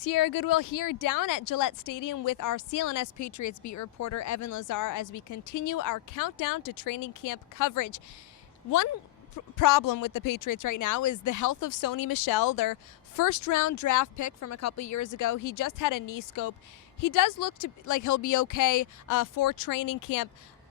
Sierra Goodwill here down at Gillette Stadium with our CLNS Patriots beat reporter Evan Lazar as we continue our countdown to training camp coverage. One problem with the Patriots right now is the health of Sony Michel, their first-round draft pick from a couple years ago. He just had a knee scope. He does look like he'll be okay for training camp,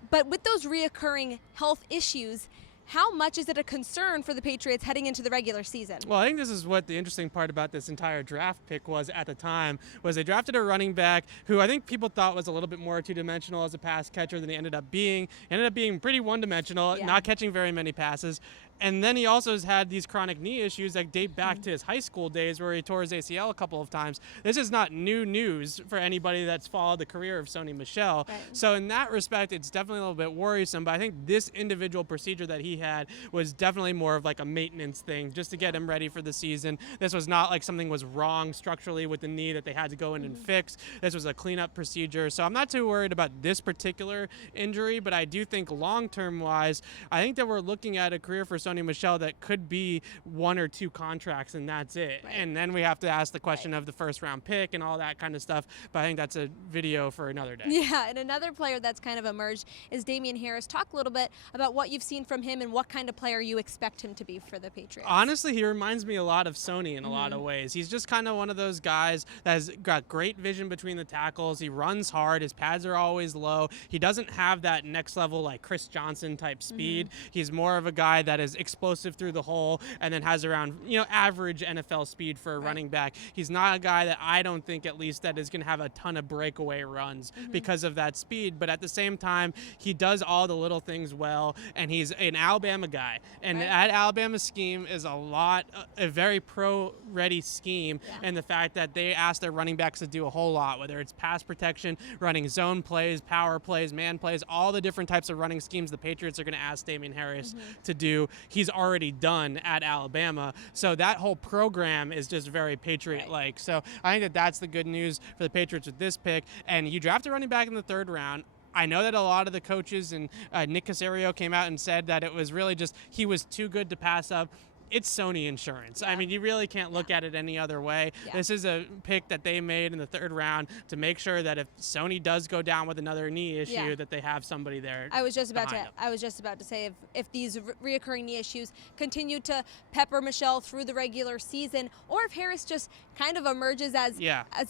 but with those reoccurring health issues, how much is it a concern for the Patriots heading into the regular season? Well, I think this is what the interesting part about this entire draft pick was at the time, was they drafted a running back who I think people thought was a little bit more two-dimensional as a pass catcher than he ended up being. He ended up being pretty one-dimensional, not catching very many passes. And then he also has had these chronic knee issues that date back to his high school days where he tore his ACL a couple of times. This is not new news for anybody that's followed the career of Sony Michel. Right. So in that respect, it's definitely a little bit worrisome. But I think this individual procedure that he had was definitely more of like a maintenance thing just to get him ready for the season. This was not like something was wrong structurally with the knee that they had to go in and fix. This was a cleanup procedure. So I'm not too worried about this particular injury, but I do think long-term wise, I think that we're looking at a career for Sony Michel that could be 1 or 2 contracts and that's it. Right. And then we have to ask the question of the first round pick and all that kind of stuff. But I think that's a video for another day. Yeah, and another player that's kind of emerged is Damien Harris. Talk a little bit about what you've seen from him and what kind of player you expect him to be for the Patriots. Honestly, he reminds me a lot of Sony in a lot of ways. He's just kind of one of those guys that has got great vision between the tackles. He runs hard. His pads are always low. He doesn't have that next level like Chris Johnson type speed. He's more of a guy that is explosive through the hole and then has around, average NFL speed for a running back. He's not a guy that I don't think at least that is going to have a ton of breakaway runs because of that speed. But at the same time, he does all the little things well, and he's an Alabama guy. And that Alabama scheme is a very pro-ready scheme, and the fact that they ask their running backs to do a whole lot, whether it's pass protection, running zone plays, power plays, man plays, all the different types of running schemes the Patriots are going to ask Damien Harris to do. He's already done at Alabama. So that whole program is just very Patriot-like. So I think that that's the good news for the Patriots with this pick. And you draft a running back in the 3rd round. I know that a lot of the coaches and Nick Caserio came out and said that it was really just he was too good to pass up. It's Sony insurance. I mean, you really can't look at it any other way. This is a pick that they made in the 3rd round to make sure that if Sony does go down with another knee issue, that they have somebody there. I was just about to say if these reoccurring knee issues continue to pepper Michel through the regular season, or if Harris just kind of emerges as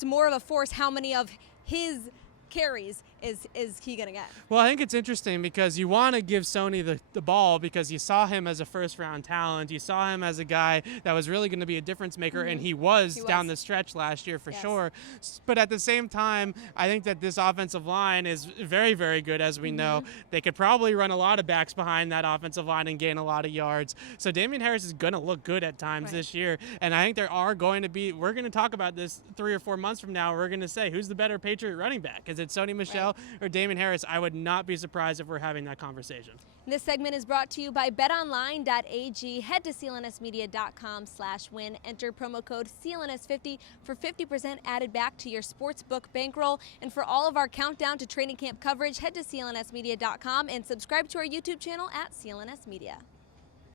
more of a force, how many of his carries is he gonna get? Well, I think it's interesting because you want to give Sony the ball because you saw him as a first-round talent. You saw him as a guy that was really going to be a difference maker, and he was down the stretch last year for sure. But at the same time, I think that this offensive line is very, very good, as we know. They could probably run a lot of backs behind that offensive line and gain a lot of yards. So Damien Harris is going to look good at times this year, and I think there are going to be, we're going to talk about this 3 or 4 months from now. We're going to say, who's the better Patriot running back? Is it Sony Michel or Damien Harris? I would not be surprised if we're having that conversation. This segment is brought to you by betonline.ag. Head to clnsmedia.com/win. Enter promo code CLNS50 for 50% added back to your sportsbook bankroll. And for all of our countdown to training camp coverage, head to clnsmedia.com and subscribe to our YouTube channel at CLNS Media.